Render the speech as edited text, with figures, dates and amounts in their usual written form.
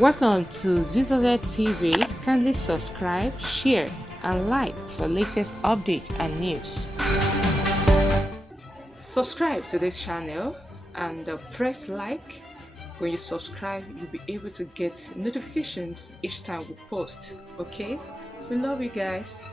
Welcome to ZZZ TV. Kindly subscribe, share, and like for latest updates and news. Subscribe to this channel and press like. When you subscribe, you'll be able to get notifications each time we post. Okay? We love you guys.